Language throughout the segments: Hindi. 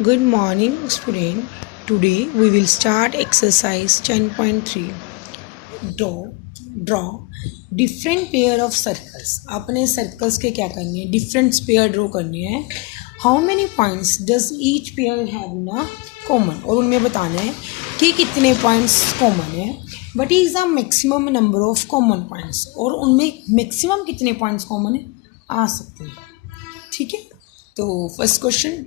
Good morning, student. Today we will start exercise 10.3. Draw different pair of circles. अपने circles के क्या करनी है? Different pair draw करनी है. How many points does each pair have ना common? और उनमें बताना है कि कितने points common है. What is the maximum number of common points? और उनमें maximum कितने points common है आ सकते हैं. ठीक है. तो फर्स्ट क्वेश्चन,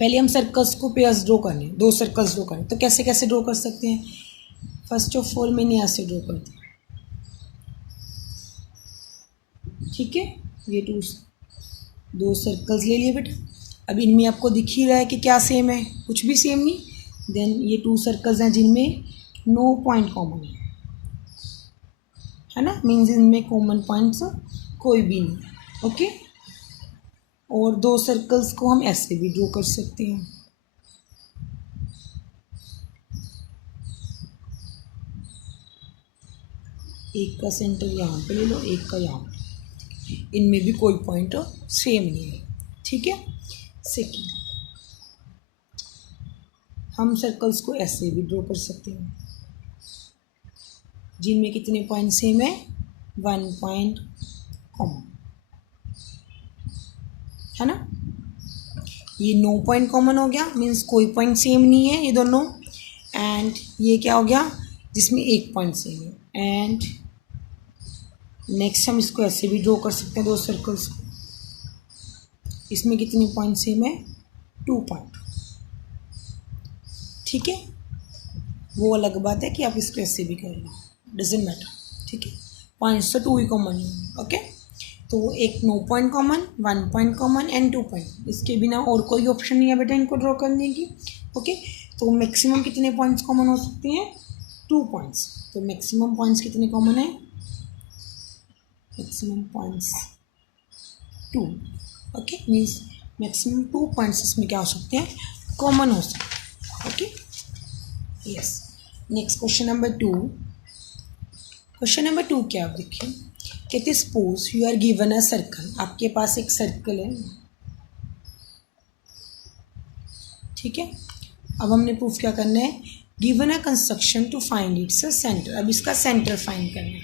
पहले हम सर्कल्स को पेयर्स ड्रॉ करने, दो सर्कल्स ड्रॉ करने. तो कैसे कैसे ड्रॉ कर सकते हैं? फर्स्ट ऑफ ऑल मैंने यहाँ से ड्रॉ कर दिया. ठीक है, ये दो सर्कल्स ले लिए बेटा. अब इनमें आपको दिख ही रहा है कि क्या सेम है, कुछ भी सेम नहीं. देन ये टू सर्कल्स हैं जिनमें नो पॉइंट कॉमन है ना, मीन्स इनमें कॉमन पॉइंट्स कोई भी नहीं. ओके, और दो सर्कल्स को हम ऐसे भी ड्रॉ कर सकते हैं. एक का सेंटर यहाँ पे ले लो, एक का यहाँ पे. इनमें भी कोई पॉइंट सेम नहीं है. ठीक है. सेकेंड, हम सर्कल्स को ऐसे भी ड्रॉ कर सकते हैं जिनमें कितने पॉइंट सेम है, 1 पॉइंट कॉमन है ना. ये नो पॉइंट कॉमन हो गया, मीन्स कोई पॉइंट सेम नहीं है ये दोनों. एंड ये क्या हो गया, जिसमें एक पॉइंट सेम है. एंड नेक्स्ट हम इसको ऐसे भी ड्रॉ कर सकते हैं, दो सर्कल्स को. इसमें कितने पॉइंट सेम है, 2 पॉइंट. ठीक है, वो अलग बात है कि आप इसको ऐसे भी कर लो, डजेंट मैटर. ठीक है, पॉइंट्स तो 2 ही कॉमन है. ओके, तो एक no point common, 1 point common and 2 point. इसके बिना और कोई ऑप्शन नहीं है बेटा इनको ड्रॉ करने की. ओके, तो मैक्सिमम कितने पॉइंट्स कॉमन हो सकते हैं, 2 पॉइंट्स. तो मैक्सिमम पॉइंट्स कितने कॉमन है, maximum points 2. Okay, means maximum 2 points इसमें क्या हो सकते हैं, कॉमन हो सकते हैं. Okay, yes. Next question number 2. Question number 2 क्या आप देखिए, कहते suppose you are given a circle. आपके पास एक सर्कल है. ठीक है, अब हमने प्रूफ क्या करना है, given a construction to find its centre. अब इसका सेंटर फाइंड करना है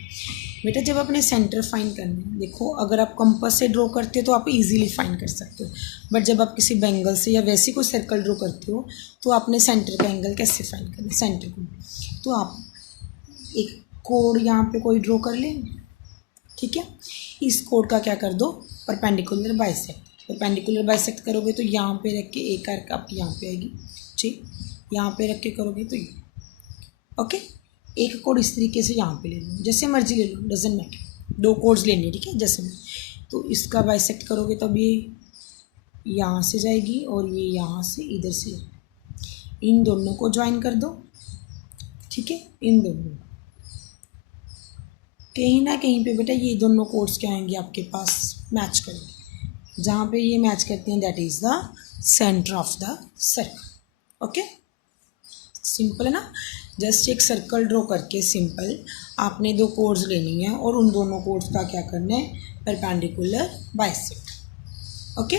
बेटा. जब अपने सेंटर फाइंड करना है, देखो अगर आप कंपास से ड्रॉ करते हो तो आप इजीली फाइंड कर सकते हो. बट जब आप किसी बैंगल से या वैसी कोई सर्कल ड्रॉ करते हो तो आपने सेंटर का एंगल कैसे फाइंड करना है, सेंटर को. तो आप एक कोड यहाँ पे कोई ड्रॉ कर लें. ठीक है, इस कोड का क्या कर दो, परपेंडिकुलर बाइसेक्ट. परपेंडिकुलर बाइसेक्ट करोगे तो यहाँ पे रख के एक आर्क आपकी यहाँ पे आएगी. ठीक, यहाँ पे रख के करोगे तो ये. ओके, एक कोड इस तरीके से यहाँ पे ले लो, जैसे मर्जी ले लो, डजेंट मैटर. 2 कोड्स लेनी है. ठीक है, जैसे मैं तो इसका बाइसेक्ट करोगे तब ये यहाँ से जाएगी और ये यहाँ से इधर से. इन दोनों को ज्वाइन कर दो. ठीक है, इन दोनों कहीं ना कहीं पे बेटा ये दोनों कोड्स क्या आएंगे आपके पास, मैच करेंगे. जहाँ पे ये मैच करते हैं that is the centre of the circle. Okay, simple है ना. जस्ट एक सर्कल ड्रॉ करके सिंपल आपने 2 कोड्स लेनी है और उन दोनों कोड्स का क्या करना है, परपेंडिकुलर बाइसेक्ट. ओके,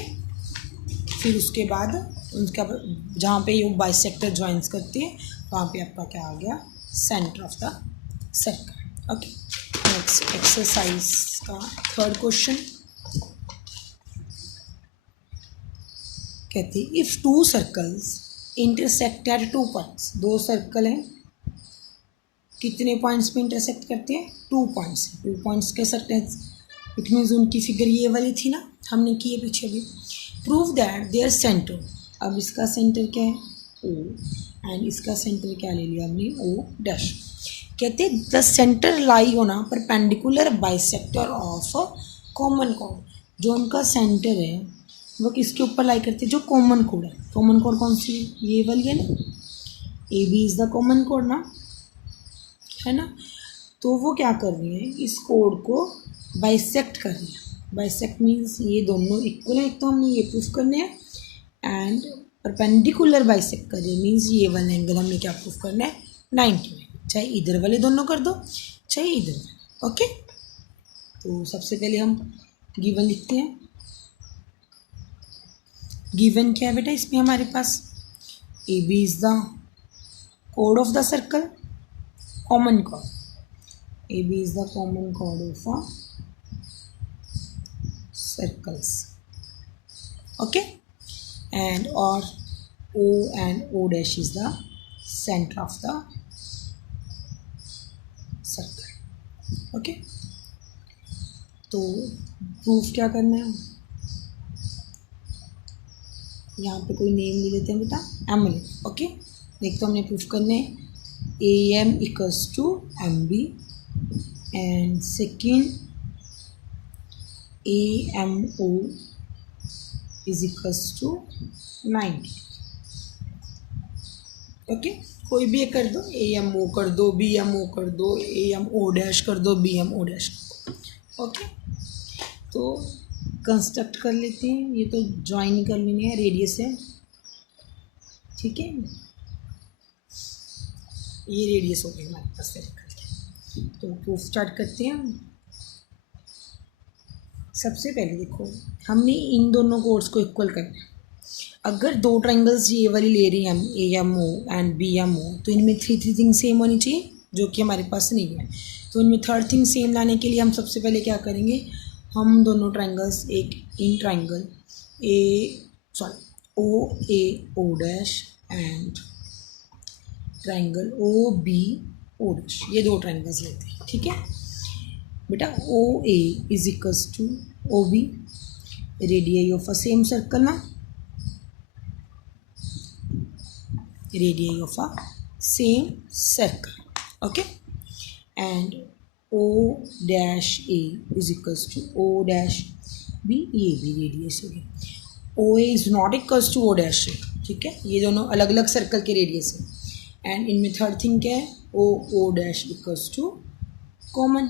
फिर उसके बाद उनका जहाँ पे ये बाइसेक्टर ज्वाइंस करती है वहाँ पे आपका क्या आ गया, centre of the circle. Okay, next exercise का थर्ड क्वेश्चन कहती है if 2 circles intersect at 2 points. 2 circle हैं, कितने पॉइंट्स पे इंटरसेक्ट करते हैं, 2 पॉइंट्स. 2 पॉइंट्स के सर्कल्स, इट मीन्स उनकी फिगर ये वाली थी ना, हमने की है पीछे भी. Prove that their centre. अब इसका सेंटर क्या है, ओ, एंड इसका सेंटर क्या ले लिया हमने, ओ डैश. कहते द सेंटर लाई होना perpendicular bisector of common code. जो उनका सेंटर है वो किसके ऊपर लाई करते हैं, जो कॉमन कोड है. कॉमन कोड कौन सी है, ये वाली है ना, A B is the common कोड ना, है ना. तो वो क्या कर रही है, इस कोड को बाइसेक्ट कर रही है. बाइसेक्ट मीन्स ये दोनों इक्वल है, एक तो हमने ये प्रूफ करने हैं. एंड परपेंडिकुलर बाइसेक्ट कर रही है मीन्स ये वाला एंगल हमने क्या प्रूफ करना है, 90. चाहे इधर वाले दोनों कर दो चाहे इधर वाले. ओके, तो सबसे पहले हम गिवन लिखते हैं. गिवन क्या है बेटा इसमें हमारे पास, A B is the code of the circle, common code, A B is the common code of a circles, okay, and और O and O dash is the center of the circle, okay. तो प्रूफ क्या करना है, यहाँ पे कोई नेम ले लेते हैं बेटा, एम ले, ओके। देख तो हमने प्रूफ करने A M equals to M B and second A M O is equals to 90, okay. कोई भी कर दो, ए एम ओ कर दो, बी एम ओ कर दो, ए एम ओ डैश कर दो, बी एम ओ डैश कर दो, ओके। तो कंस्ट्रक्ट कर लेते हैं, ये तो ज्वाइन कर लेनी है, रेडियस है, ठीक है, ये रेडियस हो गई हमारे पास सर्कल की। तो प्रूफ स्टार्ट करते हैं हम। सबसे पहले देखो हमने इन दोनों कोड्स को इक्वल करना है। अगर दो ट्रायंगल्स ये वाली ले रही हैं हम, A M O and B M O, तो इनमें थ्री थिंग सेम होनी चाहिए, जो कि हमारे पास नहीं है। तो इनमें थर्ड थिंग सेम लाने के लिए हम सबसे पहले क्या करेंगे, हम दोनों ट्रायंगल्स, एक in triangle O A O dash and triangle O B O dash, ये दो ट्रायंगल्स लेते हैं, ठीक है बेटा। O A is equals to O B, radius of a same circle ना, radii of a same circle, okay, and O dash A is equals to O dash B, ये भी रेडियस होगी। O A is not equals to O dash A, ठीक है, ये दोनों अलग अलग सर्कल के रेडियस है। एंड इनमें थर्ड थिंग क्या है, O dash equals to common,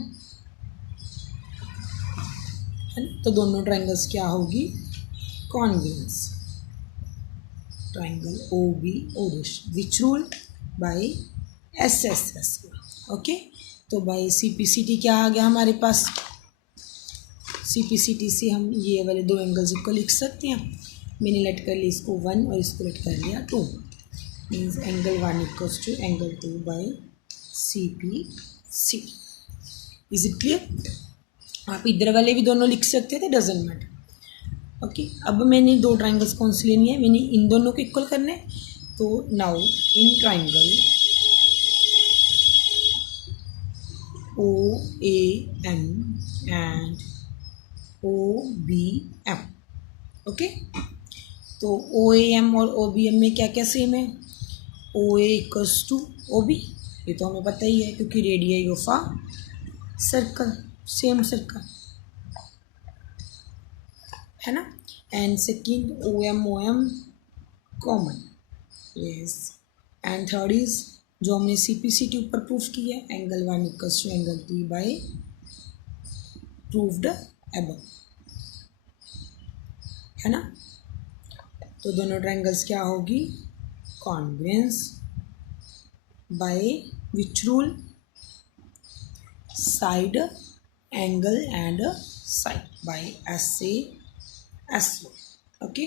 तो दोनों ट्रायंगल्स क्या होगी, congruence, triangle O B O dash which rule by S S S, okay. तो by C P C T क्या आ गया हमारे पास, सी पी सी टी से हम ये वाले दो एंगल्स को लिख सकते हैं। मैंने लेट कर लिया इसको 1 और इसको लेट कर लिया 2, means angle 1 equals to angle 2 by C P C. Is it clear. आप इधर वाले भी दोनों लिख सकते थे, डजेंट मैटर, ओके। अब मैंने दो ट्रायंगल्स कौन सी लेनी है, मैंने इन दोनों को इक्वल करना है। तो now in triangle O A M and O B M, okay. तो ओ ए एम और ओ बी एम में क्या क्या सेम है, O A equals to O B, ये तो हमें पता ही है क्योंकि radius of a circle, same circle है ना। And second O M common, yes. And third is जो हमने सी पी सी टी ऊपर प्रूफ किया है, angle 1 equals to angle 2 by proved above, है ना। तो दोनों ट्रायंगल्स क्या होगी, congruence by which rule, side angle and side by S A S, okay.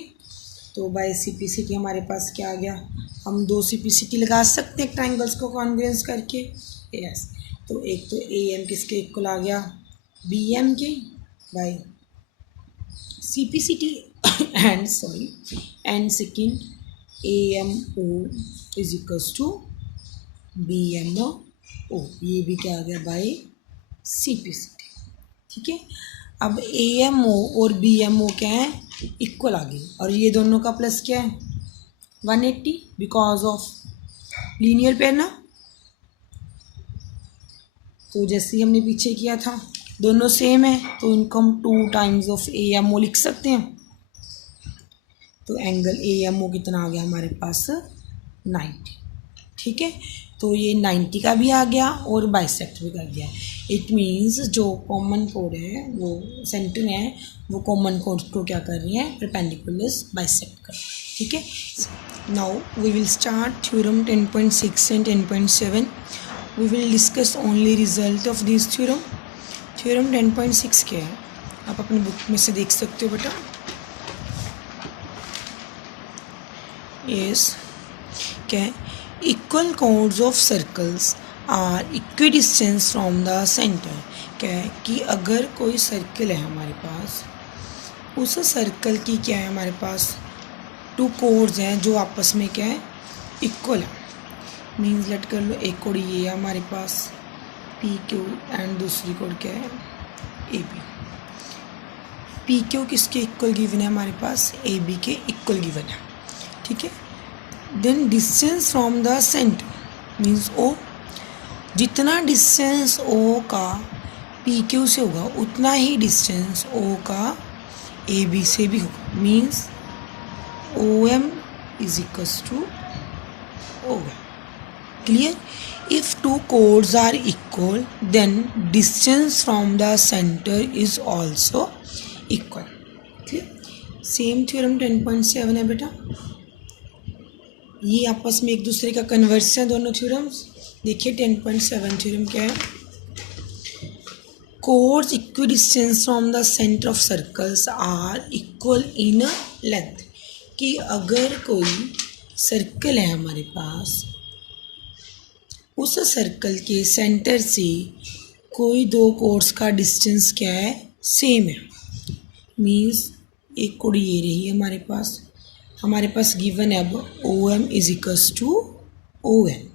तो by C P C T हमारे पास क्या आ गया, हम दो सी पी सी टी लगा सकते हैं ट्रायंगल्स को कॉन्ग्रुएंस करके, यस। तो एक तो ए एम किसके इक्वल आ गया, बी एम के by C P C T and sorry and second A M O is equals to B M O, ये भी क्या आ गया by C P C T, ठीक है। अब ए एम ओ और बी एम ओ क्या है, इक्वल आ गई, और ये दोनों का प्लस क्या है 180 बिकॉज ऑफ लीनियर पेयर ना। तो जैसे ही हमने पीछे किया था दोनों सेम है, तो इनको हम 2 times of A M O लिख सकते हैं। तो एंगल ए एम ओ कितना आ गया हमारे पास 90, ठीक है। तो ये 90 का भी आ गया और बाइसेक्ट भी कर गया। इट मीन्स जो कॉमन कोड है, वो सेंटर है, वो कॉमन कोड को क्या कर रही है, परपेंडिकुलर बाइसेक्ट कर, ठीक है। Now we will start theorem 10.6 and 10.7। We will discuss only result of this theorem. Theorem 10.6 क्या है, आप अपनी बुक में से देख सकते हो बेटा। यस क्या है, equal chords of circles are equidistance from the centre. क्या है कि अगर कोई सर्कल है हमारे पास, उस सर्कल की क्या है हमारे पास टू कोड्स हैं जो आपस में क्या है इक्वल है। मीन्स लेट कर लो एक कोड ये है हमारे पास पी क्यू एंड दूसरी कोड क्या है ए बी। पी क्यू किसके इक्वल गिवन है हमारे पास, ए बी के इक्वल गिवन है, ठीक है। Then distance from the centre means O, जितना डिस्टेंस ओ का पी क्यू से होगा उतना ही डिस्टेंस ओ का ए बी से भी होगा। Means O M is equals to O M. Clear? If two chords are equal then distance from the centre is also equal. Clear? Same theorem 10.7 है बेटा, ये आपस में एक दूसरे का कन्वर्स है दोनों थ्योरम्स। देखिए 10.7 थ्योरम क्या है, chords equidistance from the centre of circles are equal in length. कि अगर कोई सर्कल है हमारे पास, उस सर्कल के सेंटर से कोई दो कोड्स का डिस्टेंस क्या है सेम है। मीन्स एक कोड ये रही हमारे पास गिवन है अब O M is equals to O N.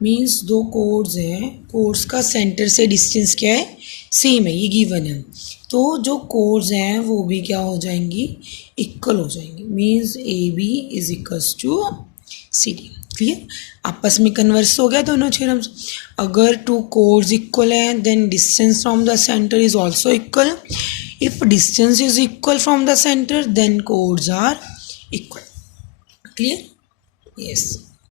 Means दो कोड्स हैं, कोड्स का सेंटर से डिस्टेंस क्या है सेम है, ये गिवन है। तो जो कोड्स हैं वो भी क्या हो जाएंगी इक्वल हो जाएंगी। Means A B is equals to C D. Clear? आपस में कन्वर्स हो गया दोनों थ्योरम्स। अगर टू कोड्स इक्वल हैं then distance from the centre is also equal. If distance is equal from the centre then chords are equal. Clear? Yes.